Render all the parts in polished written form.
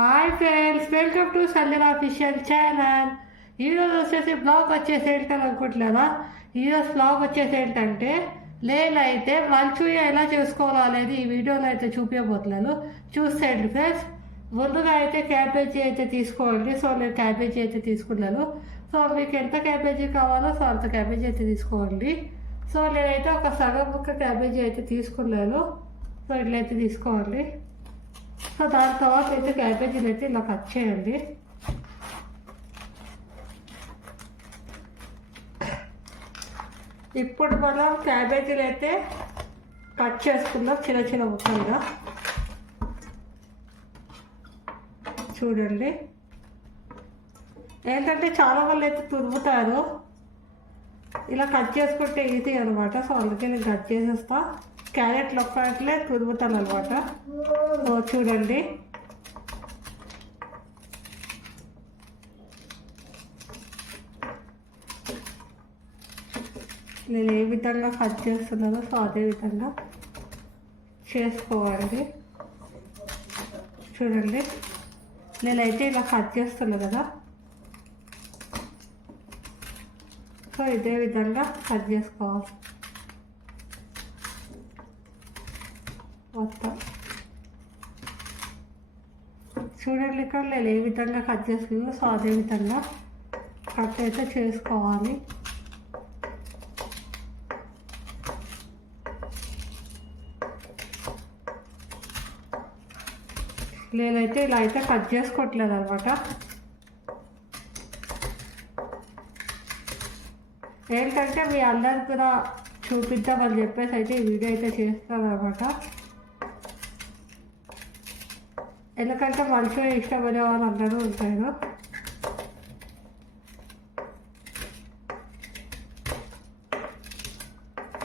Hi friends, welcome to Sanjana official channel. ఈరోజు వచ్చేసి blog వచ్చేసి ఏంటని అనుకుంటున్నారా? ఈరోజు బ్లాగ్ వచ్చేసి ఏంటంటే నేనైతే మంచూరియా ఎలా చేసుకోవాలో అనేది ఈ వీడియోలో అయితే చూపించబోతున్నాను. చూసేయండి ఫ్రెండ్స్. ముందుగా అయితే క్యాబేజీ అయితే తీసుకోండి. సో నేను క్యాబేజీ అయితే తీసుకున్నాను. సో మీకు ఎంత క్యాబేజీ కావాలో సో అంత క్యాబేజీ అయితే తీసుకోండి. సో నేనైతే ఒక సగం ముక్క క్యాబేజీ అయితే తీసుకున్నాను. సో ఇట్లయితే తీసుకోండి. సో దాని తర్వాత అయితే క్యాబేజీలు అయితే ఇలా కట్ చేయండి. ఇప్పుడు మనం క్యాబేజీలు అయితే కట్ చేసుకుందాం చిన్న చిన్న ముక్కలుగా. చూడండి, ఏంటంటే చాలా వాళ్ళు అయితే తురుముతారు, ఇలా కట్ చేసుకుంటే ఈజీ అనమాట. సో అందుకే నేను కట్ చేసేస్తా. క్యారెట్లు ఒక్కట్లే తురుముతాను అనమాట. సో చూడండి, నేను ఏ విధంగా కట్ చేస్తున్నానో సో అదే విధంగా చేసుకోవాలి. చూడండి, నేనైతే ఇలా కట్ చేస్తున్నాను కదా. సో ఇదే విధంగా కట్ చేసుకోవాలి మొత్తం. చూడండి, ఇక్కడ నేను ఏ విధంగా కట్ చేసుకున్నాను సో అదే విధంగా కట్ అయితే చేసుకోవాలి. నేనైతే ఇలా అయితే కట్ చేసుకోవట్లేదు అనమాట. ఏంటంటే మీ అందరికి కూడా చూపిద్దామని చెప్పేసి అయితే ఈ వీడియో అయితే చేస్తాను అనమాట. ఎందుకంటే మంచిగా ఇష్టపడే వాళ్ళు అందరూ ఉంటారు.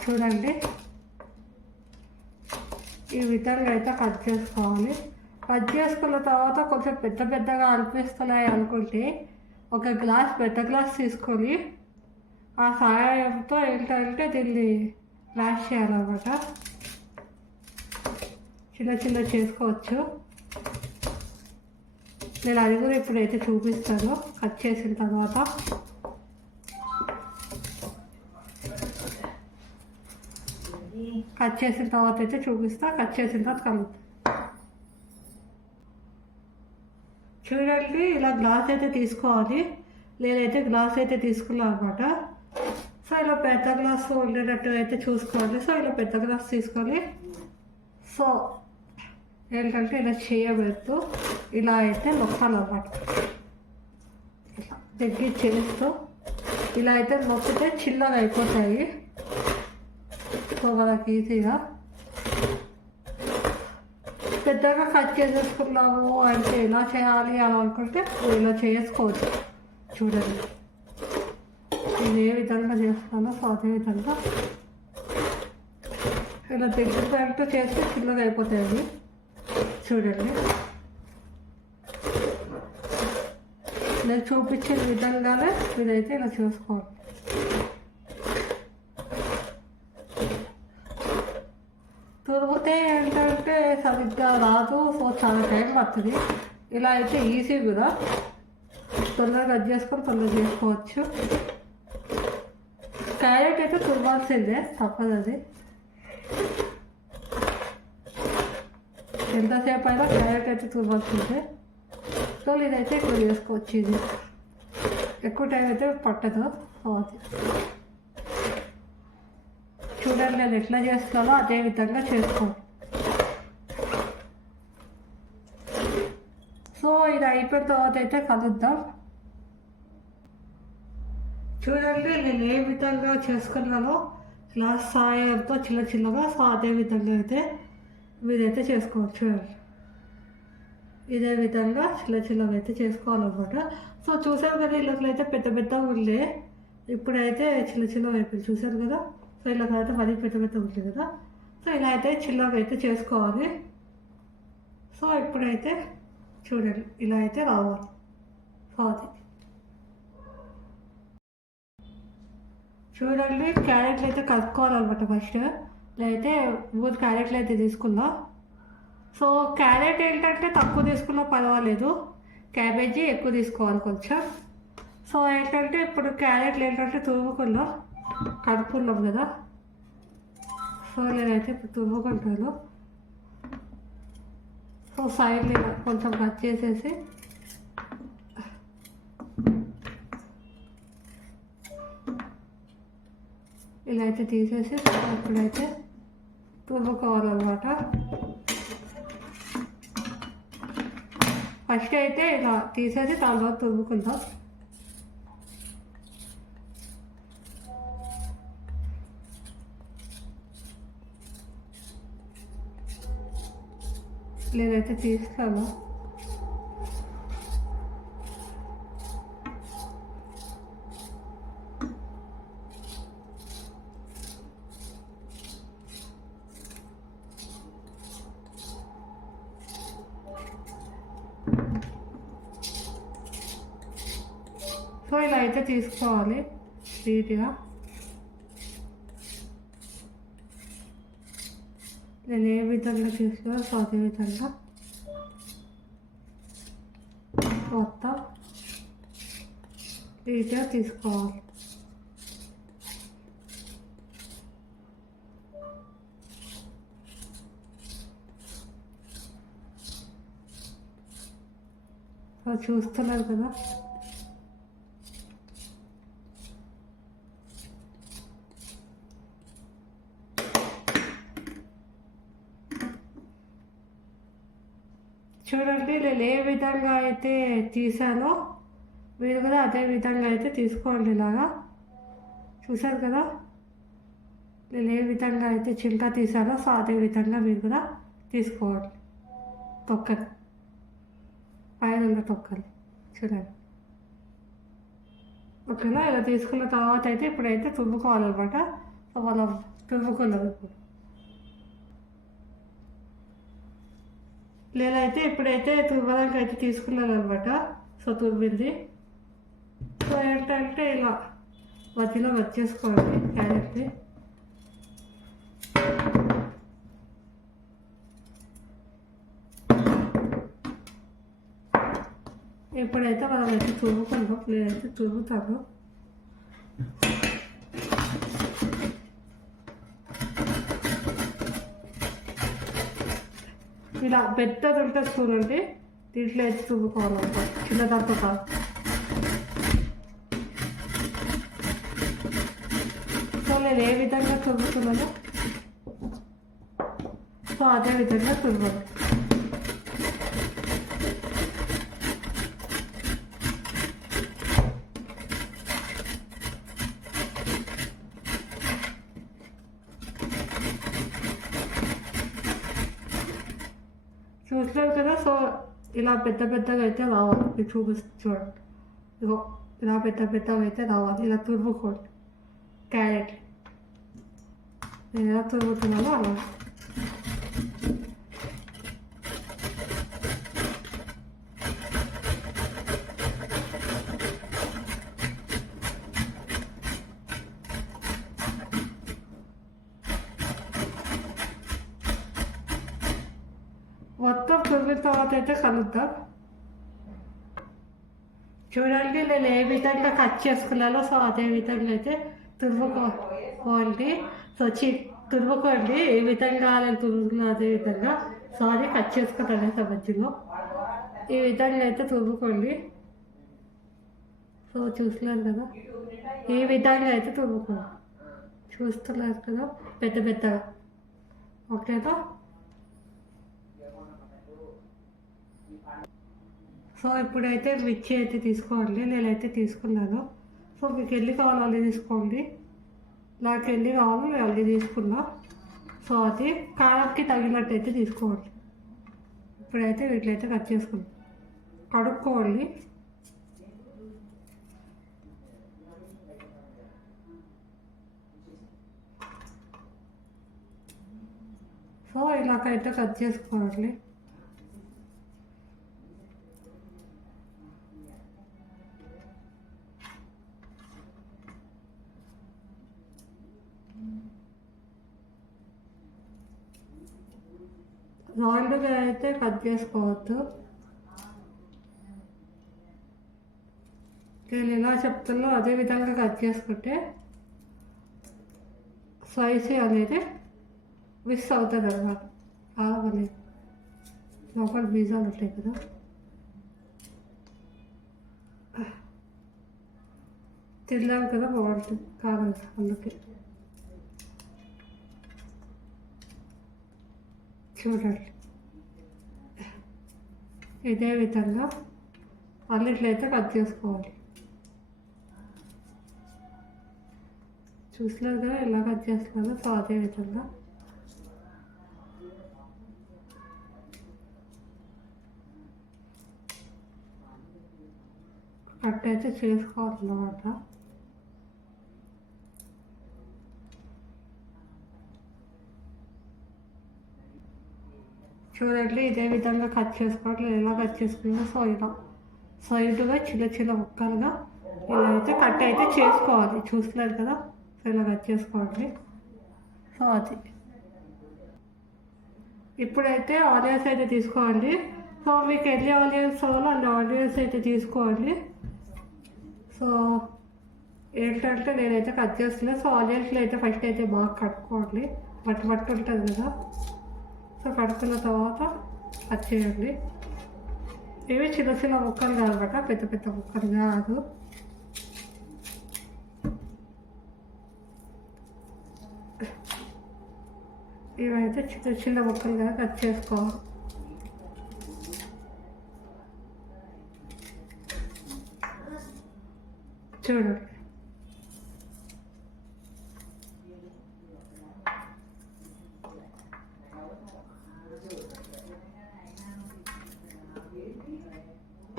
చూడండి, ఈ విధంగా అయితే కట్ చేసుకోవాలి. కట్ చేసుకున్న తర్వాత కొంచెం పెద్ద పెద్దగా అనిపిస్తున్నాయి అనుకుంటే ఒక గ్లాస్ పెద్ద గ్లాస్ తీసుకొని ఆ సహాయంతో ఏంటంటే దీన్ని మ్యాష్ చేయాలన్నమాట. చిన్న చిన్న చేసుకోవచ్చు. నేను అది కూడా ఇప్పుడైతే చూపిస్తాను కట్ చేసిన తర్వాత. కట్ చేసిన తర్వాత అయితే చూపిస్తా. కట్ చేసిన తర్వాత కలుపుతా. చూడండి, ఇలా గ్లాస్ అయితే తీసుకోవాలి. నేనైతే గ్లాస్ అయితే తీసుకున్నాను అనమాట. సో ఇలా పెద్ద గ్లాస్ ఉండేటట్టు అయితే చూసుకోవాలి. సో ఇలా పెద్ద గ్లాస్ తీసుకొని సో ఏంటంటే ఇలా చేయబెడుతూ ఇలా అయితే నొక్కాలన్నమాట. ఇలా దగ్గర చేస్తూ ఇలా అయితే నొక్కితే చిన్నగా అయిపోతాయి. సో మనకి ఈజీగా పెద్దగా కట్ చేసేసుకున్నాము అంటే ఎలా చేయాలి అని అనుకుంటే ఇలా చేసుకోవచ్చు. చూడండి, నేను ఏ విధంగా చేస్తానో సో అదే విధంగా ఇలా దగ్గర పెడుతూ చేస్తే చిన్నగా అయిపోతాయి. చూడండి, నేను చూపించిన విధంగానే ఇదైతే ఇలా చూసుకోవాలి. తురిమితే ఏంటంటే సరిగ్గా రాదు. సో చాలా టైం పడుతుంది. ఇలా అయితే ఈజీ కూడా, తొందరగా కట్ చేసుకొని తొందరగా చేసుకోవచ్చు. క్యారెట్ అయితే తురమాల్సిందే, తప్పదు అది. ఎంతసేపు అయినా క్యారెట్ అయితే తురమాల్సిందే. సో ఇదైతే ఎక్కువ చేసుకోవచ్చు. ఇది ఎక్కువ టైం అయితే పట్టదు. సో అది చూడండి, నేను ఎట్లా చేస్తున్నానో అదే విధంగా చేసుకోండి. సో ఇది అయిపోయిన తర్వాత అయితే కలుద్దాం. చూడండి, నేను ఏ విధంగా చేసుకున్నానో గ్లాస్ సాయంతో చిన్న చిన్నగా. సో అదే విధంగా అయితే మీరైతే చేసుకోవచ్చు. చూడండి, ఇదే విధంగా చిన్న చిన్నగా అయితే చేసుకోవాలన్నమాట. సో చూసారు కదా, ఇళ్ళకైతే పెద్ద పెద్దగా ఉండే, ఇప్పుడైతే చిన్న చిన్నగా అయిపోయింది. చూసారు కదా. సో ఇలాగైతే మరీ పెద్ద పెద్ద ఉంది కదా. సో ఇలా అయితే చిన్నగా అయితే చేసుకోవాలి. సో ఇప్పుడైతే చూడండి, ఇలా అయితే రావాలి. సో అది చూడండి, క్యారెట్లు అయితే కలుపుకోవాలన్నమాట. ఫస్ట్ నేనైతే 3 క్యారెట్లు అయితే తీసుకుందాం. సో క్యారెట్ ఏంటంటే తక్కువ తీసుకున్నా పర్వాలేదు, క్యాబేజీ ఎక్కువ తీసుకోవాలి కొంచెం. సో ఏంటంటే ఇప్పుడు క్యారెట్లు ఏంటంటే తురుముకున్నాం, కడుక్కున్నాం కదా. సో నేనైతే ఇప్పుడు తురుముకుంటాను. సో సైడ్ కొంచెం కట్ చేసేసి ఇలా అయితే తీసేసి ఇప్పుడైతే తురుముకోవాలన్నమాట. ఫస్ట్ అయితే ఇలా తీసేసి తర్వాత తురుముకుందాం. నేనైతే తీస్తాను. సో ఇలా అయితే తీసుకోవాలి నీట్గా. నేను ఏ విధంగా తీసుకోవాలో సో అదే విధంగా మొత్తం నీట్గా తీసుకోవాలి. చూస్తున్నారు కదా. చూడండి, నేను ఏ విధంగా అయితే తీసానో మీరు కూడా అదే విధంగా అయితే తీసుకోండి. ఇలాగా చూసారు కదా, నేను ఏ విధంగా అయితే చింత తీసానో సో అదే విధంగా మీరు కూడా తీసుకోవాలి. తొక్కలు పైన ఉన్న తొక్కలు చూడండి. ఓకేనా, ఇలా తీసుకున్న తర్వాత అయితే ఇప్పుడైతే తురుముకోవాలన్నమాట. సో మనం తురుముకున్నాం. ఇప్పుడు నేనైతే ఇప్పుడైతే తురమడానికి అయితే తీసుకున్నాను అనమాట. సో తురిమింది. సో ఏంటంటే ఇలా మధ్యలో వచ్చేసుకోండి క్యారెట్ని. ఇప్పుడైతే మనం అయితే తురుముకుందాం. నేనైతే తురుముతాను. ఇలా పెద్దది ఉంటుంది చూడండి, దీంట్లో అయితే తురుముకోవాలంట, చిన్నదాంతో కాదు. సో నేను ఏ విధంగా తురుముతున్నానో సో అదే విధంగా తురమాలి. చూస్తున్నారు కదా. సో ఇలా పెద్ద పెద్దగా అయితే రావాలి. మీరు చూడండి, ఇగో ఇలా పెద్ద పెద్దగా అయితే రావాలి. ఇలా తురుముకోండి క్యారెట్. నేను ఎలా తురుముతున్నానో అలా. మొత్తం తురిమిన తర్వాత అయితే కలుద్దాం. చూడండి, నేను ఏ విధంగా కట్ చేసుకున్నానో సో అదే విధంగా అయితే తురుముకోండి. సో తురుముకోండి ఏ విధంగా నేను తురుముకున్నా అదే విధంగా. సో అది కట్ చేసుకుంటాను మధ్యలో. ఈ విధంగా అయితే తురుముకోండి. సో చూస్తున్నారు కదా, ఈ విధంగా అయితే తురుముకోండి. చూస్తున్నారు కదా పెద్ద పెద్దగా. ఓకేనా. సో ఇప్పుడైతే మిర్చి అయితే తీసుకోండి. నేనైతే తీసుకున్నాను. సో మీకు ఎన్ని కావాలో అల్లి తీసుకోండి. నాకు ఎన్ని కావాలో నేను అల్లి తీసుకున్నా. సో అది కారంకి తగినట్టు అయితే తీసుకోండి. ఇప్పుడైతే వీటినైతే కట్ చేసుకుందాం. కడుక్కోండి. సో ఇలాగైతే కట్ చేసుకోవాలి. రౌండ్గా అయితే కట్ చేసుకోవద్దు. నేను ఎలా చెప్తున్నా అదే విధంగా కట్ చేసుకుంటే స్పైసీ అనేది మిస్ అవుతుంది అన్నమాట. ఆగలేదు లోపల బీజాలు ఉంటాయి కదా. తిన్నాం కదా బాగుంటుంది కావాలి అందుకే. చూడండి ఇదే విధంగా అన్నిట్లయితే కట్ చేసుకోవాలి. చూసినారు కదా ఎలా కట్ చేస్తున్నారో. సో అదే విధంగా కట్ అయితే చేసుకోవాలన్నమాట. చూడండి ఇదే విధంగా కట్ చేసుకోవాలి. ఎలా కట్ చేసుకున్నా సో ఇలా సైడ్గా చిన్న చిన్న ముక్కలుగా ఇలా అయితే కట్ అయితే చేసుకోవాలి. చూస్తున్నారు కదా సో ఇలా కట్ చేసుకోవాలి. సో అది ఇప్పుడైతే ఆనియన్స్ అయితే తీసుకోవాలి. సో మీకు ఎన్ని ఆనియన్స్ కావాలో అన్ని ఆనియన్స్ అయితే తీసుకోవాలి. సో ఏంటంటే నేనైతే కట్ చేస్తున్నాను. సో ఆనియన్స్లో అయితే ఫస్ట్ అయితే బాగా కట్టుకోవాలి. మట్టి ఉంటుంది కదా. సో కడుక్కున్న తర్వాత కట్ చేయండి. ఇవి చిన్న చిన్న ముక్కలు కాదనమాట, పెద్ద పెద్ద ముక్కలు కాదు. ఇవైతే చిన్న చిన్న ముక్కలుగా కట్ చేసుకోవాలి. చూడండి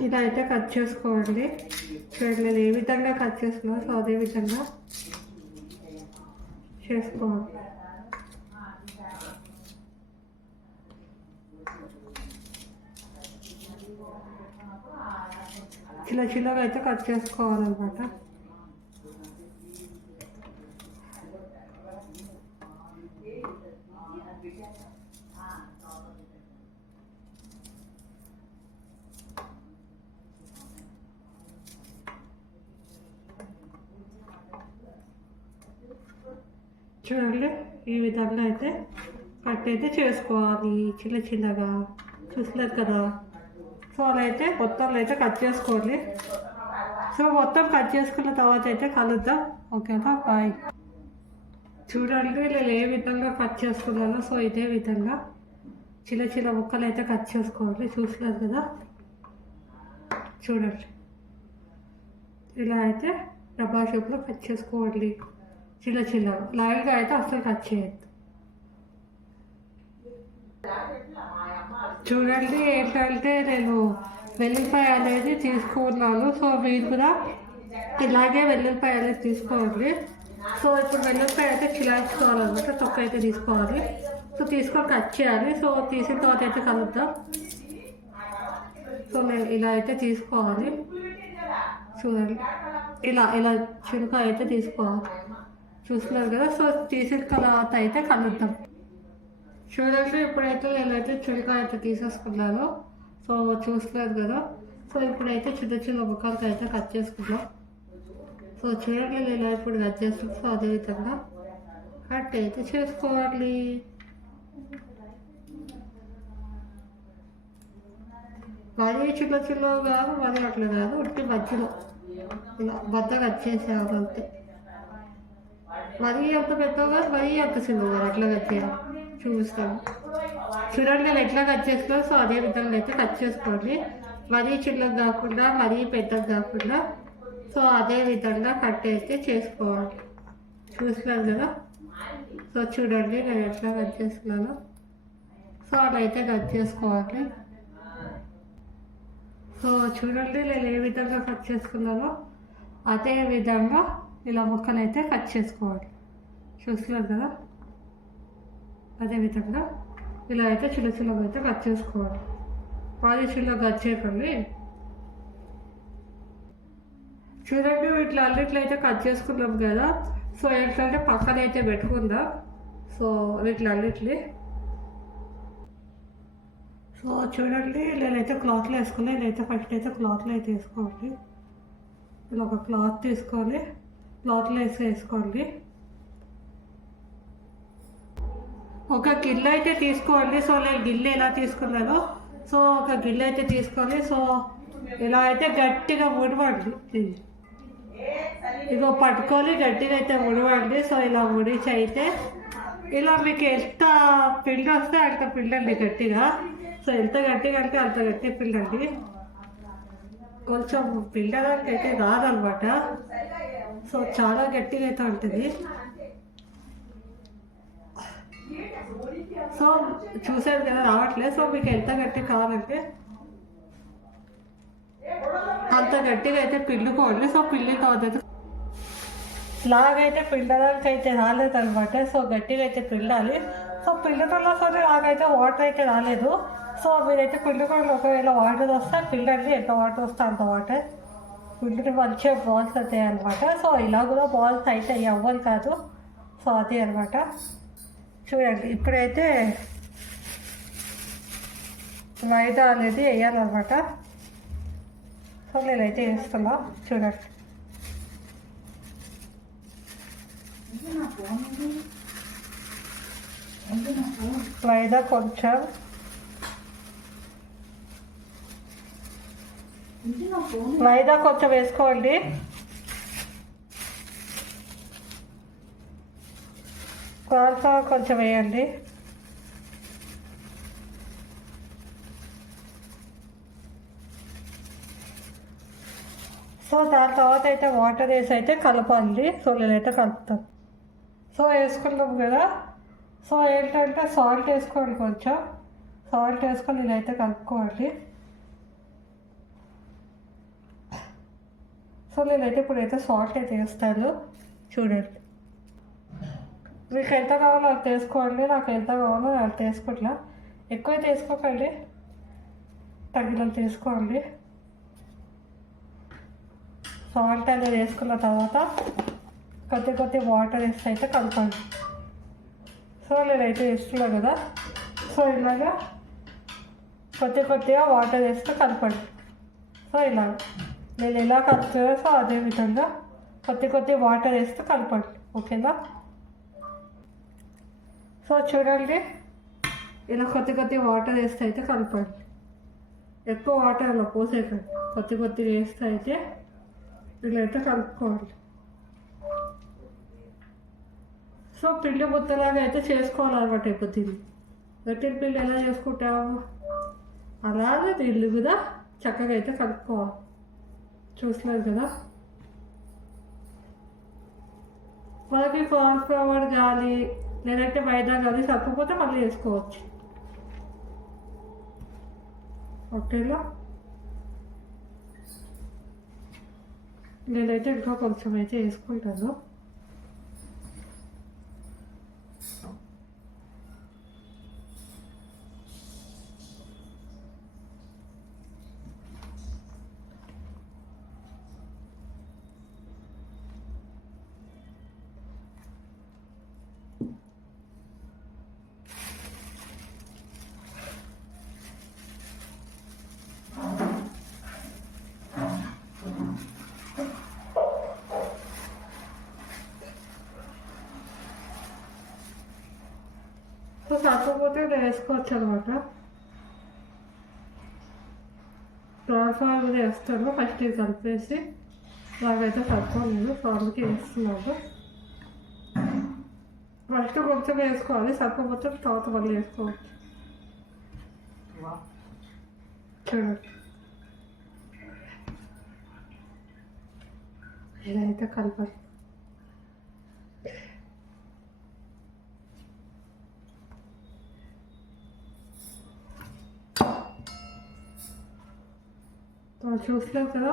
ఇలా అయితే కట్ చేసుకోండి. చూడండి నేను ఏ విధంగా కట్ చేసుకున్నా సో అదే విధంగా చేసుకోవాలి. చిన్న చిన్నగా అయితే కట్ చేసుకోవాలన్నమాట. చూడండి ఈ విధంగా అయితే కట్ అయితే చేసుకోవాలి చిన్న చిన్నగా. చూస్తున్నారు కదా. సో అలా అయితే మొత్తం అయితే కట్ చేసుకోండి. సో మొత్తం కట్ చేసుకున్న తర్వాత అయితే కలుద్దాం. ఓకేనా, బాయ్. చూడండి నేను ఏ విధంగా కట్ చేసుకున్నానో సో ఇదే విధంగా చిన్న చిన్న ముక్కలు అయితే కట్ చేసుకోవాలి. చూస్తున్నారు కదా. చూడండి ఇలా అయితే డబ్బా షేప్లో కట్ చేసుకోవాలి. చిన్న చిన్నగా లైవ్గా అయితే అసలు కట్ చేయొద్దు. చూడండి ఏంటంటే నేను వెల్లుల్లిపాయ అనేది తీసుకున్నాను. సో మీరు కూడా ఇలాగే వెల్లుల్లిపాయ అనేది తీసుకోవాలి. సో ఇప్పుడు వెల్లుల్లిపాయ అయితే చిలాయించుకోవాలన్నమాట. తొక్క అయితే తీసుకోవాలి. సో తీసుకొని కట్ చేయాలి. సో తీసిన తర్వాత అయితే కలుద్దాం. సో నేను ఇలా అయితే తీసుకోవాలి. చూడండి ఇలా ఇలా చిలుక అయితే తీసుకోవాలి. చూస్తున్నారు కదా. సో తీసిన తర్వాత అయితే కలుద్దాం. చూడండి ఇప్పుడైతే నేనైతే చిలుక అయితే తీసేసుకున్నాను. సో చూస్తున్నారు కదా. సో ఇప్పుడైతే చిన్న చిన్న ముక్కలకి అయితే కట్ చేసుకున్నాం. సో చూడండి నేను ఇప్పుడు కట్ చేస్తాను. సో అదేవిధంగా కట్ అయితే చేసుకోవాలి. మరీ చిన్న చిన్నవి కాదు, మరీ అట్లా కాదు, ఉట్టి మధ్యలో ఇలా బద్దగా కట్ చేసేయాలి అంతే. మరీ అంత పెద్దగా మరీ అంత చిన్నగా అట్లా కట్ చేయాలి. చూస్తాను చూడండి నేను ఎట్లా కట్ చేస్తాను. సో అదే విధంగా అయితే కట్ చేసుకోండి. మరీ చిన్నగా కాకుండా మరీ పెద్దగా కాకుండా సో అదే విధంగా కట్ అయితే చేసుకోవాలి. చూస్తున్నాను కదా. సో చూడండి నేను ఎట్లా కట్ చేస్తున్నాను. సో అలా అయితే కట్ చేసుకోవాలి. సో చూడండి నేను ఏ విధంగా కట్ చేసుకున్నానో అదే విధంగా ఇలా ముక్కలు అయితే కట్ చేసుకోవాలి. చూస్తున్నారు కదా. అదే విధంగా ఇలా అయితే చిన్న చిన్నగా అయితే కట్ చేసుకోవాలి. పాది చిన్నగా కట్ చేయకండి. చూడండి వీటిలో అన్నిట్లో అయితే కట్ చేసుకున్నాం కదా. సో ఏంటంటే పక్కన అయితే పెట్టుకుందాం. సో వీటిలో అన్నిటిని సో చూడండి, నేనైతే క్లాత్లో వేసుకోవాలి. నేనైతే ఫస్ట్ అయితే క్లాత్లో అయితే వేసుకోవాలి. ఇలా ఒక క్లాత్ తీసుకోవాలి, క్లాత్లో వేసుకోండి. ఒక గిన్నె అయితే తీసుకోండి. సో నేను గిన్నె ఎలా తీసుకున్నాను, సో ఒక గిన్నె అయితే తీసుకోవాలి. సో ఇలా అయితే గట్టిగా ముడవండి. ఇగో పట్టుకొని గట్టిగా అయితే ముడవండి. సో ఇలా ముడిచి అయితే ఇలా మీకు ఎంత పిండి వస్తే అంత పిండండి గట్టిగా. సో ఎంత గట్టిగా అంటే అంత గట్టి పిండండి. కొంచెం పిండడానికి అయితే రాదనమాట. సో చాలా గట్టిగా అయితే ఉంటుంది. సో చూసారు కదా రావట్లేదు. సో మీకు ఎంత గట్టి కావాలంటే అంత గట్టిగా అయితే పిండుకోండి. సో పిండిన తర్వాత లాగైతే పిండడానికి అయితే రాలేదనమాట. సో గట్టిగా అయితే పిండాలి. సో పిండుతున్నా సరే లాగైతే వాటర్ అయితే రాలేదు. సో మీరైతే పిండుకోండి. ఒకవేళ వాటర్ వస్తే పిండండి, ఎంత వాటర్ వస్తే అంత వాటర్ పిండిని మంచిగా బాల్స్ అవుతాయి అనమాట. సో ఇలా కూడా బాల్స్ అయితే అవ్వాలి కాదు. సో అది అనమాట. చూడండి, ఇప్పుడైతే మైదా అనేది వేయాలన్నమాట. సో నేనైతే వేస్తున్నా. చూడండి, మైదా కొంచెం, మైదా కొంచెం వేసుకోండి. కార్న్ఫ్లవర్ కొంచెం వేయండి. సో దాని తర్వాత అయితే వాటర్ వేసి అయితే కలపాలి. సో నేనైతే కలుపుతాను. సో వేసుకుంటాం కదా. సో ఏంటంటే సాల్ట్ వేసుకోండి. కొంచెం సాల్ట్ వేసుకొని నేనైతే కలుపుకోవాలి. సో నేనైతే ఇప్పుడైతే సాల్ట్ అయితే వేస్తాను. చూడండి, మీకు ఎంత కావాలో అది తీసుకోండి. నాకు ఎంత కావాలో అది తీసుకుంటా. ఎక్కువ తీసుకోకండి, తగినంత తీసుకోండి. సాల్ట్ అనేది వేసుకున్న తర్వాత కొద్ది వాటర్ వేస్తే అయితే కలపండి. సో నేనైతే వేస్తున్నా కదా. సో ఇలాగా కొద్దిగా వాటర్ వేస్తే కలపండి. సో ఇలా నేను ఎలా కలుపుతున్నా సో అదే విధంగా కొద్ది వాటర్ వేస్తే కలపండి. ఓకేనా? సో చూడండి, ఇలా కొద్ది వాటర్ వేస్తే అయితే కలపండి. ఎక్కువ వాటర్ అలా పోసేకండి. కొద్దిగా వేస్తే అయితే ఇలా అయితే కలుపుకోవాలి. సో పిండి ముద్దలాగా అయితే చేసుకోవాలన్నమాట. అయిపోతుంది గట్టి పిండి ఎలా చేసుకుంటాము అలాగే నీళ్ళు కూడా చక్కగా అయితే కలుపుకోవాలి. చూస్తున్నారు కదా. మనకి కార్న్ఫ్లవర్ కానీ లేదంటే మైదా కానీ సరిపోతే మళ్ళీ వేసుకోవచ్చు. ఓకేనా? నేనైతే ఇంకా కొంచెం అయితే వేసుకుంటాను. సో కాకపోతే వేసుకోవచ్చు అనమాట. కార్న్ఫ్లవర్ కూడా వేస్తాను. ఫస్ట్ ఇది కలిపేసి అలాగైతే సరిపోలేదు. సో అందుకే వేస్తున్నాను. ఫస్ట్ కొంచెం వేసుకోవాలి, సరిపోతే తర్వాత మళ్ళీ వేసుకోవచ్చు. చూడండి, ఇదైతే కలపాలి. చూసలేవు కదా.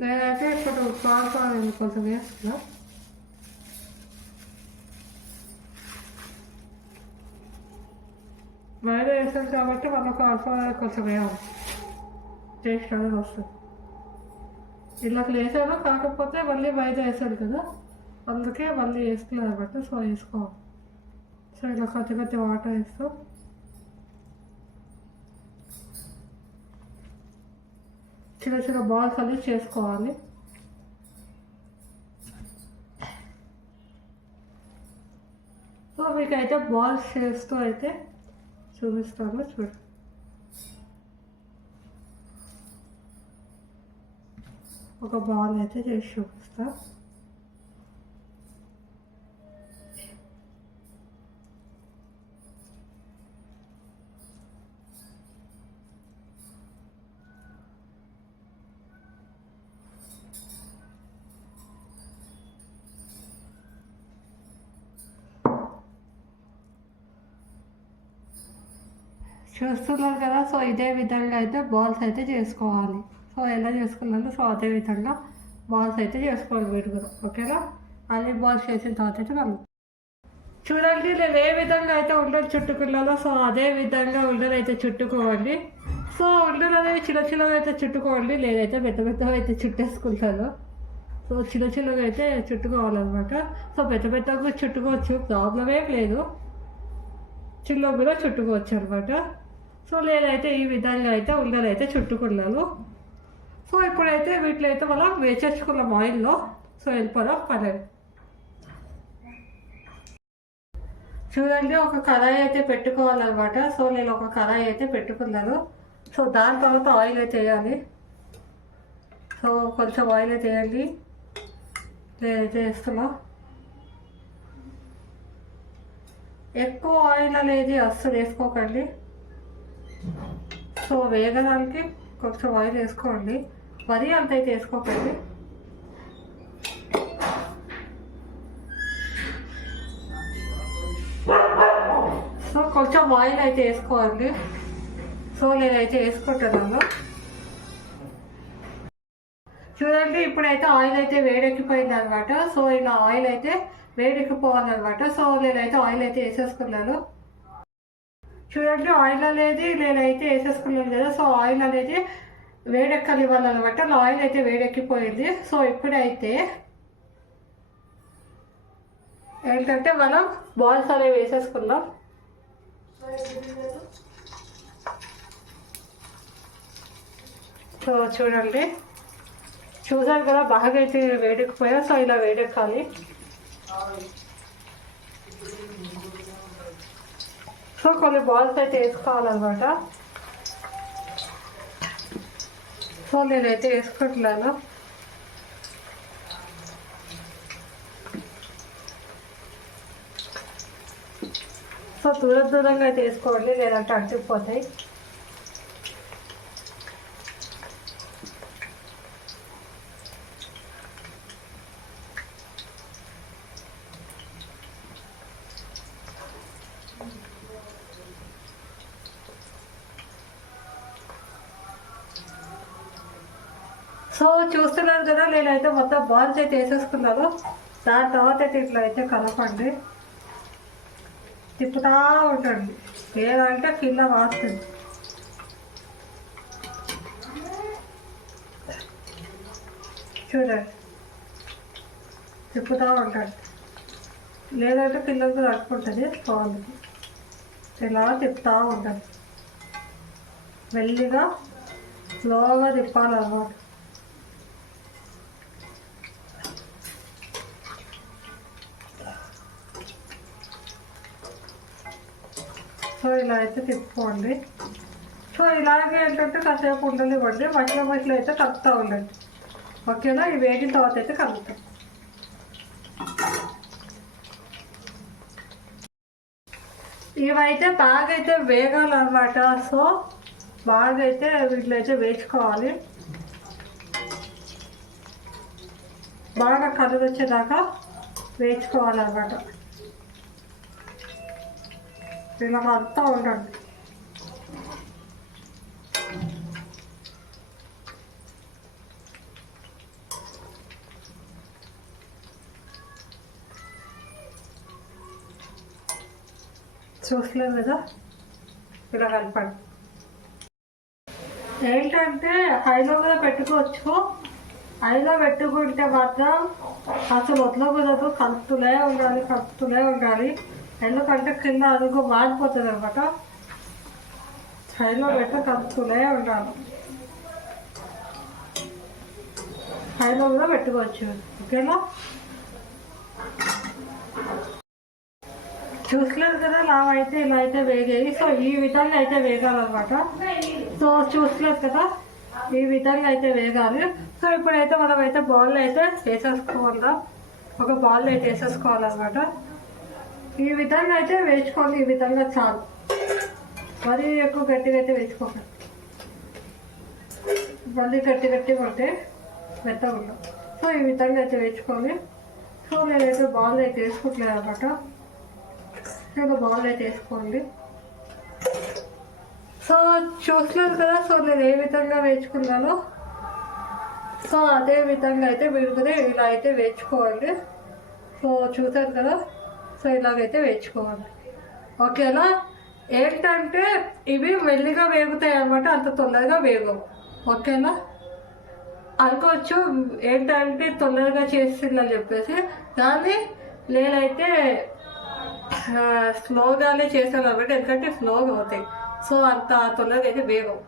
నేనైతే ఇప్పుడు కార్న్ఫ్లవర్ కొంచెం వేస్తున్నా. మైదా వేసాను కాబట్టి మన కార్న్ఫ్లవర్ కొంచెం వేయాలి. టేస్ట్ అనేది వస్తుంది. ఇలా వేసాను, కాకపోతే మళ్ళీ మైదా వేసాను కదా, అందుకే మళ్ళీ వేసుకున్నాను అనమాట. సో వేసుకోవాలి. సో ఇలా కొద్ది కొద్ది వాటర్ వేస్తూ చిన్న చిన్న బాల్స్ అన్ని చేసుకోవాలి. సో మీకైతే బాల్స్ చేస్తూ అయితే చూపిస్తాను, చూడండి. ఒక బాల్ అయితే చేసి చూపిస్తా. చూస్తున్నారు కదా. సో ఇదే విధంగా అయితే బాల్స్ అయితే చేసుకోవాలి. సో ఎలా చేసుకున్నాను, సో అదే విధంగా బాల్స్ అయితే చేసుకోవాలి మీరు కూడా. ఓకేనా? అన్ని బాల్స్ చేసిన తర్వాత అయితే మనం చూడండి, నేను ఏ విధంగా అయితే ఉండలు చుట్టుకున్నానో సో అదే విధంగా ఉండలు అయితే చుట్టుకోవాలి. సో ఉండలు అనేవి చిన్న చిన్నగా అయితే చుట్టుకోవాలి, లేదైతే పెద్ద పెద్దగా అయితే చుట్టేసుకుంటాను. సో చిన్న చిన్నగా అయితే చుట్టుకోవాలన్నమాట. సో పెద్ద పెద్దగా చుట్టుకోవచ్చు, ప్రాబ్లం ఏం లేదు. చిన్నగా కూడా చుట్టుకోవచ్చు అనమాట. సో నేనైతే ఈ విధంగా అయితే ఉండలు అయితే చుట్టుకున్నాను. సో ఇప్పుడైతే వీటిలో అయితే మనం వేసేసుకున్నాం ఆయిల్లో. సో వెళ్ళిపోదాం పదండి. చూడండి, ఒక కడాయి అయితే పెట్టుకోవాలన్నమాట. సో నేను ఒక కడాయి అయితే పెట్టుకున్నాను. సో దాని తర్వాత ఆయిల్ అయితే వేయాలి. సో కొంచెం ఆయిల్ అయితే వేయండి, నేనైతే వేస్తున్నా. ఎక్కువ ఆయిల్ అనేది అస్సలు వేసుకోకండి. సో వేగడానికి కొంచెం ఆయిల్ వేసుకోండి, మరీ అంత అయితే వేసుకోకండి. సో కొంచెం ఆయిల్ అయితే వేసుకోవాలి. సో నేనైతే వేసుకుంటున్నాను. చూడండి, ఇప్పుడైతే ఆయిల్ అయితే వేడెక్కిపోయింది అనమాట. సో ఇలా ఆయిల్ అయితే వేడెక్కిపోవాలన్నమాట. సో నేనైతే ఆయిల్ అయితే వేసేసుకున్నాను. చూడండి, ఆయిల్ అనేది నేనైతే వేసేసుకున్నాను కదా. సో ఆయిల్ అనేది వేడెక్కనివ్వాలన్నమాట. నా ఆయిల్ అయితే వేడెక్కిపోయింది. సో ఇప్పుడైతే ఏంటంటే మనం బాల్స్ అనేవి వేసేసుకుందాం. సో చూడండి, చూసారు కదా బాగా అయితే వేడెక్కిపోయా. సో ఇలా వేడెక్కాలి. సో కొన్ని బాల్స్ అయితే వేసుకోవాలన్నమాట. సో నేనైతే వేసుకుంటున్నాను. సో దూరంగా అయితే వేసుకోండి, లేదంటే అంటుకుపోతాయి. సో చూస్తున్నారు కదా, నేనైతే మొత్తం బాల్స్ అయితే వేసేసుకున్నాను. దాని తర్వాత అయితే ఇట్లా అయితే కలపండి, తిప్పుతా ఉండండి, లేదంటే కింద వాస్తుంది. చూడండి, తిప్పుతూ ఉండండి, లేదంటే కిందకు కట్టుకుంటుంది బాగుంది. ఇలా తిప్పుతూ ఉండండి, మెల్లిగా స్లోగా తిప్పాలన్నమాట. సో ఇలా అయితే తిప్పుకోండి. సో ఇలాగే ఏంటంటే కాసేపు ఉండనివ్వండి, మధ్యలో అయితే కలుపుతూ ఉండండి. ఓకేనా? ఇవి వేగిన తర్వాత అయితే కలుపుతాం. ఇవైతే బాగా అయితే వేగాలన్నమాట. సో బాగా అయితే వీటిలో అయితే వేసుకోవాలి. బాగా కలర్ వచ్చేదాకా వేసుకోవాలన్నమాట. ఇలా కలుపుతూ ఉండండి. చూసలేదు కదా, ఇలా కలపండి. ఏంటంటే హైలో కూడా పెట్టుకోవచ్చు, హైలో పెట్టుకుంటే మాత్రం అసలు వదలకూడదు, కలుపుతూనే ఉండాలి. ఎందుకంటే కింద అదుగు మారిపోతుంది అనమాట. హైలో పెట్టి కలుపుతూనే ఉండాలి. హైలో కూడా పెట్టుకోవచ్చు. ఓకేనా? చూసలేదు కదా, లావైతే ఇలా అయితే వేగాయి. సో ఈ విధంగా అయితే వేగాలన్నమాట. సో చూసలేదు కదా, ఈ విధంగా అయితే వేగాలి. సో ఇప్పుడైతే మనం అయితే బౌల్ అయితే వేసేసుకోవాలా. ఒక బౌల్ అయితే వేసేసుకోవాలన్నమాట. ఈ విధంగా అయితే వేసుకోవాలి. ఈ విధంగా చాలు, మరీ ఎక్కువ గట్టిగా అయితే వేసుకోకండి. మళ్ళీ గట్టి కొట్టే మెత్తగా ఉంటాం. సో ఈ విధంగా అయితే వేసుకోవాలి. సో నేనైతే బౌల్ అయితే వేసుకుంటలేదు అనమాట. ఇంకా బౌల్ అయితే వేసుకోండి. సో చూస్తున్నాను కదా, సో నేను ఏ విధంగా వేసుకున్నానో సో అదే విధంగా అయితే మీరు కూడా ఇలా అయితే వేసుకోవాలి. సో చూసారు కదా, సో ఇలాగైతే వేసుకోవాలి. ఓకేనా? ఏంటంటే ఇవి మెల్లిగా వేగుతాయి అన్నమాట, అంత తొందరగా వేగవు. ఓకేనా? అనుకోవచ్చు ఏంటంటే తొందరగా చేస్తుందని చెప్పేసి, కానీ నేనైతే స్లోగానే చేస్తాను కాబట్టి, ఎందుకంటే స్లోగా అవుతాయి. సో అంత తొందరగా అయితే వేగవు.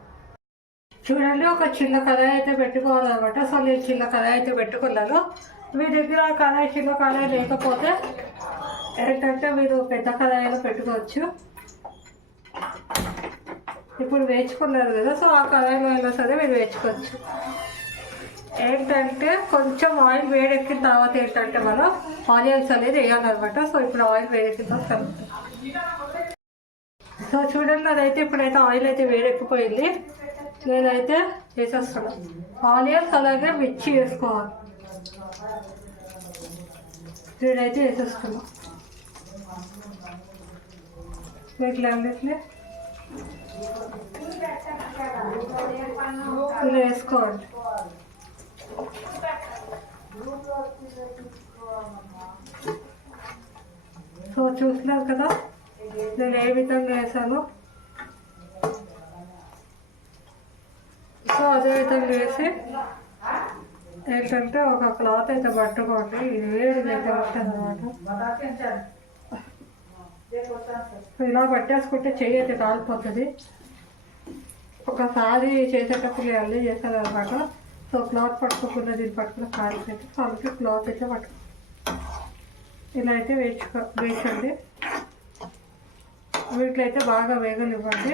చూడండి, ఒక చిన్న కడాయి అయితే పెట్టుకోవాలన్నమాట. సో నేను చిన్న కడాయి అయితే పెట్టుకున్నాను. మీ దగ్గర చిన్న కడాయి లేకపోతే ఏంటంటే మీరు పెద్ద కడాయిలో పెట్టుకోవచ్చు. ఇప్పుడు వేసుకున్నారు కదా, సో ఆ కడాయిలో అయినా సరే మీరు వేసుకోవచ్చు. ఏంటంటే కొంచెం ఆయిల్ వేడెక్కిన తర్వాత ఏంటంటే మనం ఆనియన్స్ అనేది వేయాలన్నమాట. సో ఇప్పుడు ఆయిల్ వేడెక్కిన తర్వాత కలుపుతాం. సో చూడండి, అదైతే ఇప్పుడైతే ఆయిల్ అయితే వేడెక్కిపోయింది. నేనైతే వేసేస్తాను ఆనియన్స్, అలాగే మిర్చి వేసుకోవాలి. నేనైతే వేసేస్తాను. ఇట్లా ఇలా వేసుకోండి. సో చూసినారు కదా నేను ఏ విధంగా వేసాను. సో అదే విధంగా వేసి ఏంటంటే ఒక క్లాత్ అయితే పట్టుకోండి. ఇది వేడి అయితే ఉంటుంది అన్నమాట. ఇలా పట్టేసుకుంటే చెయ్యి అయితే కాలిపోతుంది. ఒకసారి చేసేటప్పుడు అన్నీ చేశాను అనమాట. సో క్లాత్ పట్టుకోకుండా దీన్ని పట్టుకున్న కాలిపోతే కాలికి క్లాత్ అయితే పట్టుకో ఇలా అయితే వేసండి. వీటిలో అయితే బాగా వేగనివ్వండి.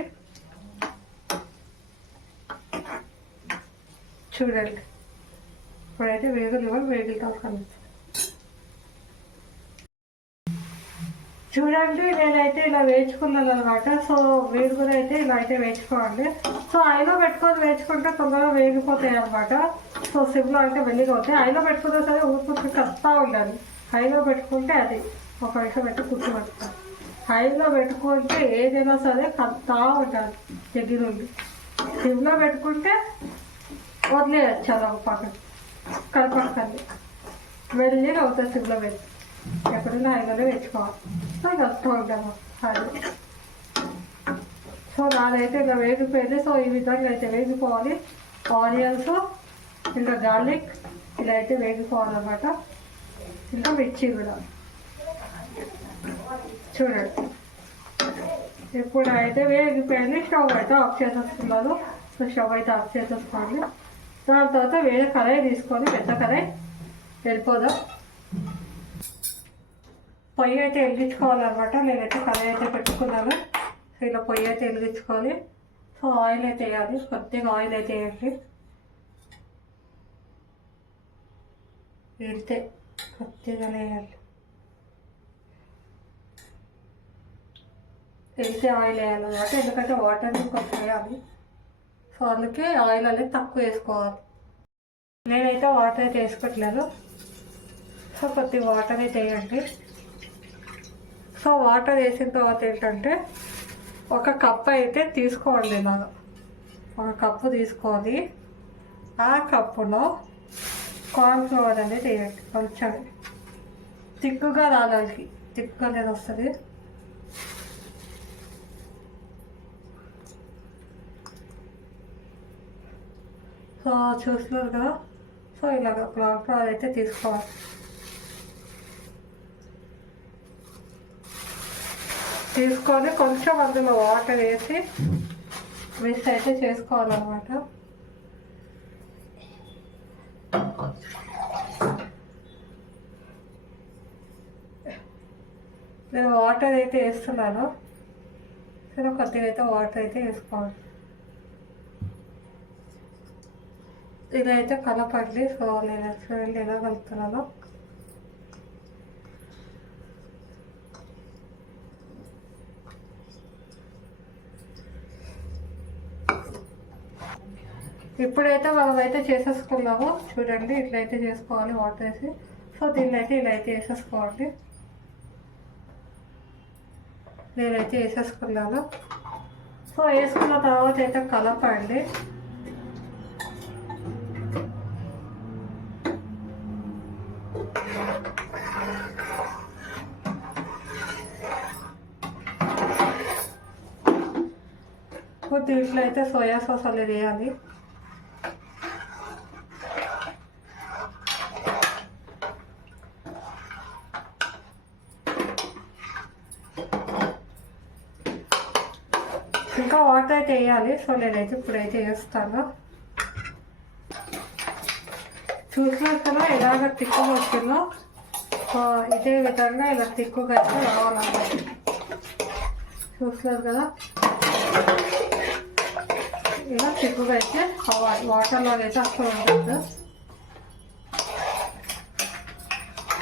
చూడండి, ఇప్పుడైతే వేగనివ్వండి. వేగితో కలిసి చూడండి, నేనైతే ఇలా వేసుకున్నాను అనమాట. సో మీరు కూడా అయితే ఇలా అయితే వేసుకోండి. సో ఐలో పెట్టుకొని వేసుకుంటే తొందరగా వేగిపోతాయి అనమాట. సో సిమ్లో అంటే వెళ్ళిపోతాయి. ఐలో పెట్టుకున్నా సరే ఊరుకుంటూ కస్తా ఉండాలి. హైలో పెట్టుకుంటే అది ఒక నిమిషం పెట్టి కూర్చోబెట్టుకోవాలి. హైలో పెట్టుకుంటే ఏదైనా సరే కస్తా ఉండాలి దగ్గర నుండి. సిమ్లో పెట్టుకుంటే వదిలేయచ్చు అలా పక్కన కలపక్కర్ని వెళ్ళి అవుతుంది. సిమ్లో పెట్టి ఎప్పుడైనా హైలోనే పెట్టుకోవాలి. సో కస్తా ఉంటాను అది. సో నాదైతే ఇలా వేగిపోయింది. సో ఈ విధంగా అయితే వేగిపోవాలి. ఆనియన్స్ ఇంకా గార్లిక్ ఇలా అయితే వేగిపోవాలన్నమాట. ఇంకా మిర్చి కూడా చూడండి. ఇప్పుడు అయితే వేగిపోయింది. స్టవ్ అయితే ఆఫ్ చేసేసుకున్నాను. సో స్టవ్ అయితే ఆఫ్ చేసేసుకోండి. దాని తర్వాత వేరే కడాయి తీసుకొని పెద్ద కడాయి వెళ్ళిపోదాం. పొయ్యి అయితే వెలిగించుకోవాలన్నమాట. నేనైతే కడాయి అయితే పెట్టుకున్నాను. సో ఇలా పొయ్యి అయితే వెలిగించుకోవాలి. సో ఆయిల్ అయితే వేయాలి. కొద్దిగా ఆయిల్ అయితే వేయండి. వెళ్తే కొద్దిగానే వేయాలి. వెళ్తే ఆయిల్ వేయాలన్నమాట. ఎందుకంటే వాటర్ కొంచెం వేయాలి. సో అందుకే ఆయిల్ అనేది తక్కువ వేసుకోవాలి. నేనైతే వాటర్ అయితే వేసుకోవట్లేదు. సో కొద్దిగా వాటర్ అయితే వేయండి. సో వాటర్ వేసిన తర్వాత ఏంటంటే ఒక కప్పు అయితే తీసుకోండి. ఇలాగా ఒక కప్పు తీసుకొని ఆ కప్పులో కార్న్ఫ్లవర్ అనేది వేయండి. కొంచెం తిక్కుగా రావడానికి, తిక్కు అనేది వస్తుంది. సో చూస్తున్నారు కదా, సో ఇలాగ బ్లాక్ ఫ్లవర్ అయితే తీసుకోవాలి. తీసుకొని కొంచెం అందులో వాటర్ వేసి మిక్స్ అయితే చేసుకోవాలన్నమాట. నేను వాటర్ అయితే వేస్తున్నాను. సరే కొద్దిగా అయితే వాటర్ అయితే వేసుకోవాలి. ఇదైతే కలపండి. సో నేను చూడండి ఎలా కలుపుతున్నాను. ఇప్పుడైతే మనమైతే చేసేసుకున్నాము. చూడండి ఇట్లయితే చేసుకోవాలి వాటర్ వేసి. సో దీన్ని అయితే ఇలా అయితే వేసేసుకోవాలి. నేనైతే వేసేసుకున్నాను. సో వేసుకున్న తర్వాత అయితే కలపండి. దీంట్లో అయితే సోయా సాస్ అనేది వేయాలి. ఇంకా వాటర్ అయితే వేయాలి. సో నేనైతే ఇప్పుడైతే వేస్తాను. చూసినారు కదా ఎలాగ తిక్కుగా వచ్చిందో. సో ఇదే విధంగా ఇలా తిక్కుగా అయితే రావాలన్నమాట. చూస్తున్నారు కదా ఇలా తిక్కుగా అయితే వాటర్లో అయితే అక్కడ ఉంటుంది.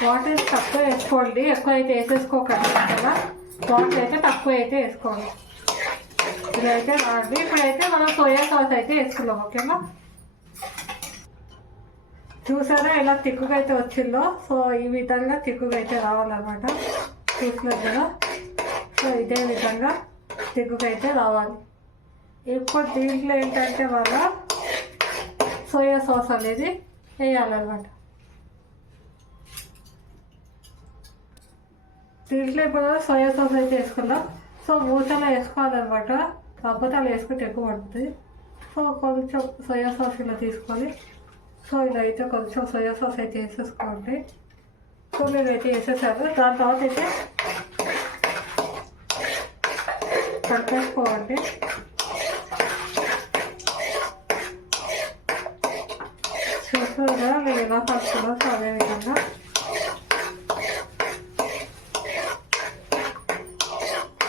వాటర్ తక్కువ వేసుకోండి, ఎక్కువ అయితే వేసేసుకోకండి కదా. వాటర్ అయితే తక్కువ అయితే వేసుకోండి. ఇదైతే రాండి. ఇప్పుడైతే మనం సోయా సాస్ అయితే వేసుకున్నాం. ఓకేనా, చూసారా ఎలా తిక్కుగా అయితే వచ్చిందో. సో ఈ విధంగా తిక్కుగా అయితే రావాలన్నమాట. చూస్తున్నారు కదా. సో ఇదే విధంగా తిక్కుగా అయితే రావాలి. ఇప్పుడు దీంట్లో ఏంటంటే వాళ్ళ సోయా సాస్ అనేది వేయాలన్నమాట. దీంట్లో ఇప్పుడు సోయా సాస్ అయితే వేసుకున్నాం. సో మూతలో వేసుకోవాలన్నమాట. కాకపోతే అలా వేసుకుంటే ఎక్కువ పడుతుంది. సో కొంచెం సోయా సాస్ ఇలా తీసుకొని సో ఇలా అయితే కొంచెం సోయా సాస్ అయితే వేసేసుకోండి. సో నేనైతే వేసేసాను. దాని తర్వాత అయితే కలిపేసుకోండి. చూస్తున్నా నేను ఎలా కలుపుతున్నా. సో అదే విధంగా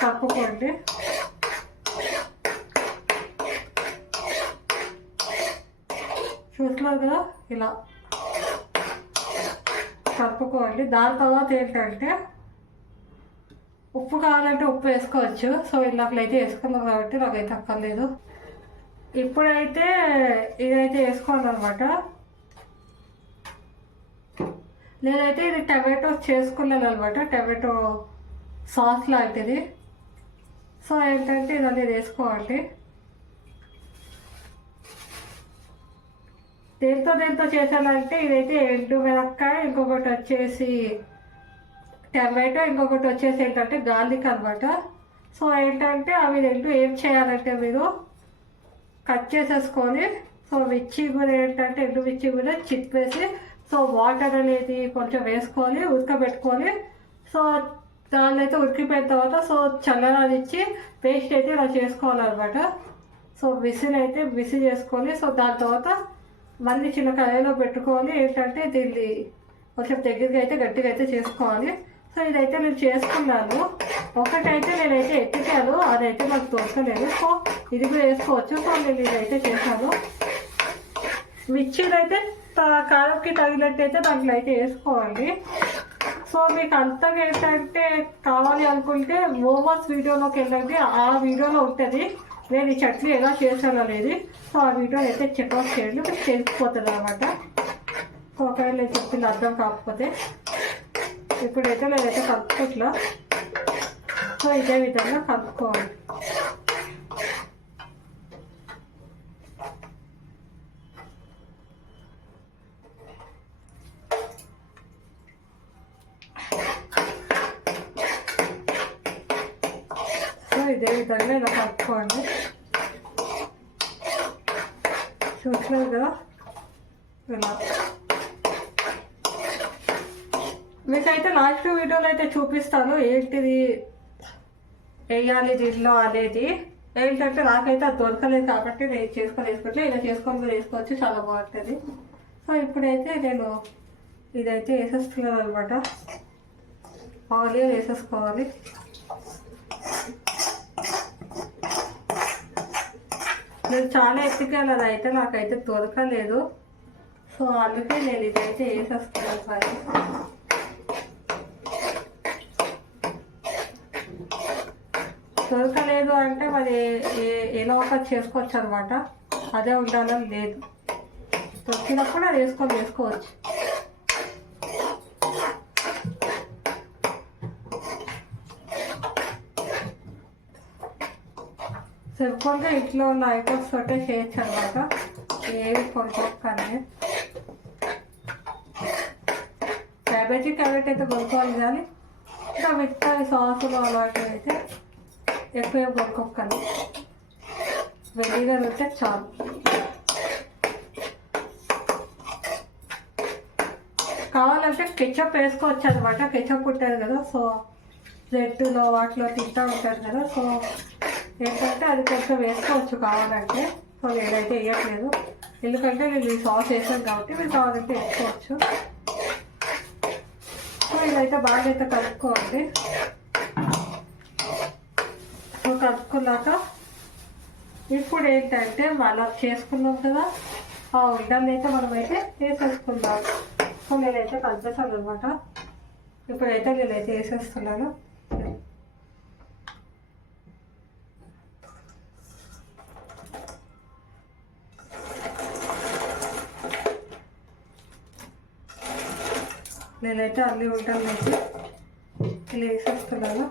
కలుపుకోండి. చూస్తున్నారు కదా ఇలా కలుపుకోండి. దాని తర్వాత ఏంటంటే ఉప్పు కావాలంటే ఉప్పు వేసుకోవచ్చు. సో ఇలాగైతే వేసుకున్నాం కాబట్టి నాకైతే అక్కర్లేదు. ఇప్పుడైతే ఇదైతే వేసుకోవాలన్నమాట. నేనైతే ఇది టమాటో చేసుకున్నాను అనమాట. టమాటో సాస్ లాంటిది. సో ఏంటంటే ఇది అనేది వేసుకోవాలి. దేంతో చేశానంటే ఇదైతే ఎండు మిరపకాయ, ఇంకొకటి వచ్చేసి టమాటో, ఇంకొకటి వచ్చేసి ఏంటంటే గార్లిక్ అనమాట. సో ఏంటంటే అవి రెండు ఏం చేయాలంటే మీరు కట్ చేసేసుకొని సో మిర్చి కూడా ఏంటంటే ఎండు మిర్చి కూడా చిప్పేసి సో వాటర్ అనేది కొంచెం వేసుకొని ఉడకబెట్టుకొని సో దాన్ని అయితే ఉడికిపోయిన తర్వాత సో చల్లరానిచ్చి పేస్ట్ అయితే ఇలా చేసుకోవాలన్నమాట. సో విసిల్ చేసుకొని సో దాని తర్వాత మళ్ళీ చిన్న కడాయిలో పెట్టుకొని ఏంటంటే దీన్ని కొంచెం దగ్గరగా అయితే గట్టిగా అయితే చేసుకోవాలి. సో ఇదైతే నేను చేసుకున్నాను. ఒకటైతే నేనైతే ఎత్తికాను, అదైతే నాకు దొరకలేదు. సో ఇది కూడా వేసుకోవచ్చు. సో నేను ఇదైతే చేశాను. మిర్చిలు అయితే కారంకి తగినట్టయితే దాంట్లో అయితే వేసుకోవాలి. సో మీకు అంతగా ఏంటంటే కావాలి అనుకుంటే మోమోస్ వీడియోలోకి వెళ్ళండి. ఆ వీడియోలో ఉంటుంది నేను ఈ చట్నీ ఎలా చేశాను అనేది. సో ఆ వీడియో అయితే చెక్అవుట్ చేయండి, మీకు తెలిసిపోతుంది అనమాట. సో ఒకవేళ నేను చెప్పింది అర్థం కాకపోతే ఇప్పుడైతే నేనైతే కలుపుకోట్లా. సో ఇదే విధంగా కలుపుకోవాలి. సో ఇదే విధంగా ఇలా కలుపుకోండి. చూసినారు కదా ఇలా మీకైతే లాస్ట్ వీడియోలో అయితే చూపిస్తాను ఏంటిది వేయాలి దీనిలో అనేది. ఏంటంటే నాకైతే అది దొరకలేదు కాబట్టి నేను చేసుకొని వేసుకుంటే ఇలా చేసుకొని కూడా వేసుకోవచ్చు, చాలా బాగుంటుంది. సో ఇప్పుడైతే నేను ఇదైతే వేసేస్తున్నాను అనమాట. ఆనియన్ వేసేసుకోవాలి. నేను చాలా ఎత్తుకెళ్ళాను, అది అయితే నాకైతే దొరకలేదు. సో అందుకే నేను ఇదైతే వేసేస్తున్నాను. సారీ, దొరకలేదు అంటే మరి ఎలా ఒకటి చేసుకోవచ్చు అనమాట. అదే ఉండాలని లేదు, దొరికినప్పుడు అది వేసుకోవచ్చు. సింపుల్గా ఇంట్లో ఉన్న ఐటమ్స్ తోటే చేయొచ్చు అనమాట, ఏవి కొనుక్కోకనే. క్యాబేజీ క్యారెట్ అయితే కొనుక్కోవాలి, కానీ ఇంకా మిగతా సాసులు అలాంటివి అయితే ఎక్కువ కొనుక్కోకని. వెనిగర్ ఉంటే చాలు. కావాలంటే కెచప్ వేసుకోవచ్చు అనమాట. కెచప్ ఉంటుంది కదా, సో బ్రెడ్లో వాటిలో తింటూ ఉంటారు కదా, సో ఏంటంటే అది కొంచెం వేసుకోవచ్చు కావాలంటే. సో నేనైతే వేయట్లేదు, ఎందుకంటే నేను ఈ సాస్ వేసాను కాబట్టి మీరు కావాలంటే వేసుకోవచ్చు. సో ఇదైతే బాగా అయితే కలుపుకోండి. సో కలుపుకున్నాక ఇప్పుడు ఏంటంటే మనం చేసుకున్నాం కదా, ఆ ఉండల్ని అయితే మనమైతే వేసేసుకుందాం. సో నేనైతే కలిపేసాను అనమాట. ఇప్పుడైతే నేనైతే వేసేస్తున్నాను. నేనైతే అన్నీ ఉంటాను అయితే ఇలా వేసేస్తున్నాను.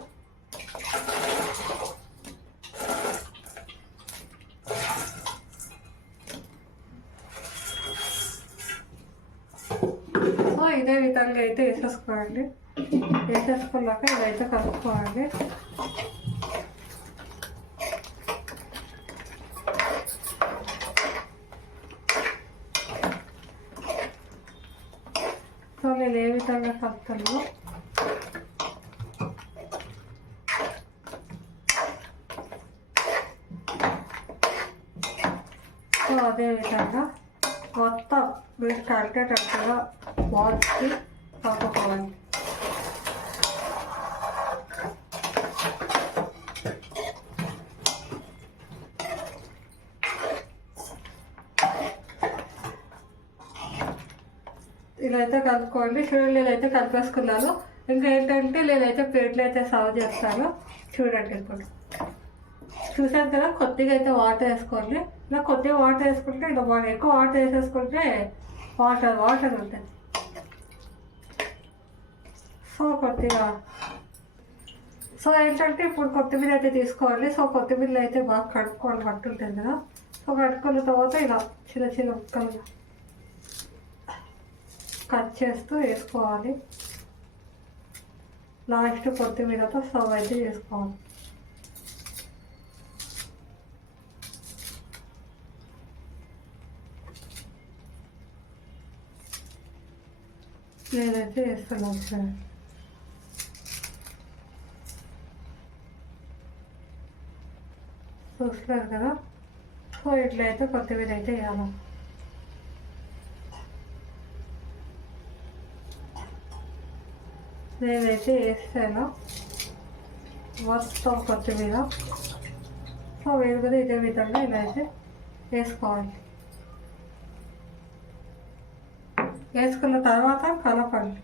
సో ఇదే విధంగా అయితే వేసేసుకోండి. వేసేసుకున్నాక ఇదైతే కలుపుకోండి. సో నేను ఏ విధంగా కలుపుతాను, సో అదే విధంగా మొత్తం మీరు కలిపేటట్టుగా బాల్స్కి కలుపుకోవాలి. ఇలా అయితే కలుపుకోండి. చూడండి, నేనైతే కలిపేసుకున్నాను. ఇంకా ఏంటంటే నేనైతే ప్లేట్లు అయితే సర్వ్ చేస్తాను. చూడండి, ఇప్పుడు చూసాను కదా, కొద్దిగా అయితే వాటర్ వేసుకోండి. ఇలా కొద్దిగా వాటర్ వేసుకుంటే ఇంకా మనం ఎక్కువ వాటర్ వేసేసుకుంటే వాటర్ ఉంటుంది. సో కొద్దిగా సో ఏంటంటే ఇప్పుడు కొత్తిమీర అయితే తీసుకోవాలి. సో కొత్తిమీర అయితే బాగా కడుక్కోవాలి, మట్టి ఉంటుంది కదా. సో కడుక్కున్న తర్వాత ఇలా చిన్న చిన్న ముక్కలుగా కట్ చేస్తూ వేసుకోవాలి. లాస్ట్ కొత్తిమీరతో సర్వ్ అయితే చేసుకోవాలి. నేనైతే వేస్తున్నాను సార్. చూస్తున్నారు కదా, సో ఇట్లయితే కొత్తిమీర అయితే వేయాలి. నేనైతే వేస్తాను మొత్తం కొత్తిమీర. సో మీరు కూడా ఇదే విధంగా ఇలా అయితే వేసుకోవాలి. వేసుకున్న తర్వాత కలపండి.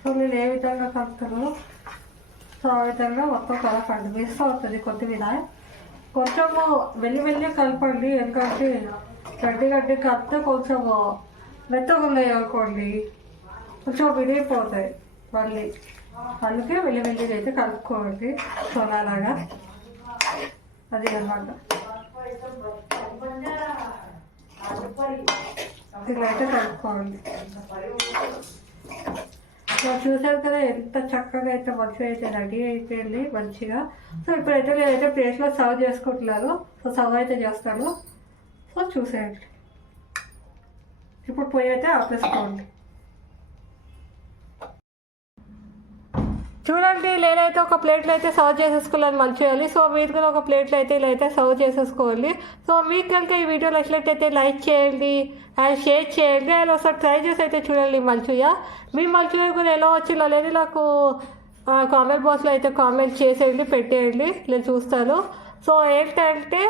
సో నేను ఏ విధంగా కలుపుతాను, సో ఆ విధంగా మొత్తం కలపండి. వేస్తూ అవుతుంది కొత్తిమీర. కొంచెము వెళ్ళి కలపండి, ఎందుకంటే గడ్డి కలిపితే కొంచెము మెత్తగా ఉన్నాయి అనుకోండి, కొంచెం విరిగిపోతాయి మళ్ళీ. అందుకే వెళ్ళి అయితే కలుపుకోండి సోనాలాగా. అది అన్నమాట. ఇలా అయితే కలుపుకోండి. సో చూసారు కదా ఎంత చక్కగా అయితే మంచిగా అయితే రెడీ అయిపోయింది మంచిగా. సో ఇప్పుడైతే నేనైతే ప్లేట్లో సర్వ్ చేసుకుంటున్నాను. సో సర్వ్ అయితే చేస్తాను. సో చూసేయండి. ఇప్పుడు పొయ్యి అయితే ఆపేసుకోండి. చూడండి నేనైతే ఒక ప్లేట్లో అయితే సర్వ్ చేసేసుకోవాలి మంచిగా. సో మీరు కూడా ఒక ప్లేట్లో అయితే ఇలా అయితే సర్వ్ చేసేసుకోవాలి. సో మీకు కనుక ఈ వీడియో నచ్చినట్టయితే లైక్ చేయండి అండ్ షేర్ చేయండి అండ్ ఒకసారి ట్రై చేసి అయితే చూడండి మంచిగా. మీ మంచిగా కూడా ఎలా వచ్చిందో అనేది నాకు కామెంట్ బాక్స్లో అయితే కామెంట్ చేసేయండి, పెట్టేయండి, నేను చూస్తాను. సో ఏంటంటే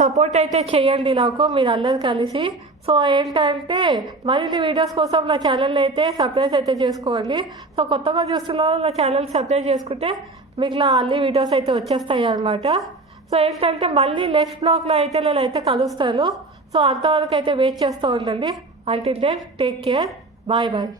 సపోర్ట్ అయితే చేయండి నాకు మీరు అందరూ కలిసి. సో ఏంటంటే మరిన్ని వీడియోస్ కోసం నా ఛానల్ అయితే సబ్స్క్రైబ్ అయితే చేసుకోండి. సో కొత్తగా చూస్తున్నారు నా ఛానల్ సబ్స్క్రైబ్ చేసుకుంటే మీకు అన్ని వీడియోస్ అయితే వచ్చేస్తాయి అన్నమాట. సో ఏంటంటే మళ్ళీ నెక్స్ట్ బ్లాగ్లో అయితే నేనైతే కలుస్తాను. సో అంతవరకు అయితే వెయిట్ చేస్తూ ఉండండి. Until then take care, bye bye.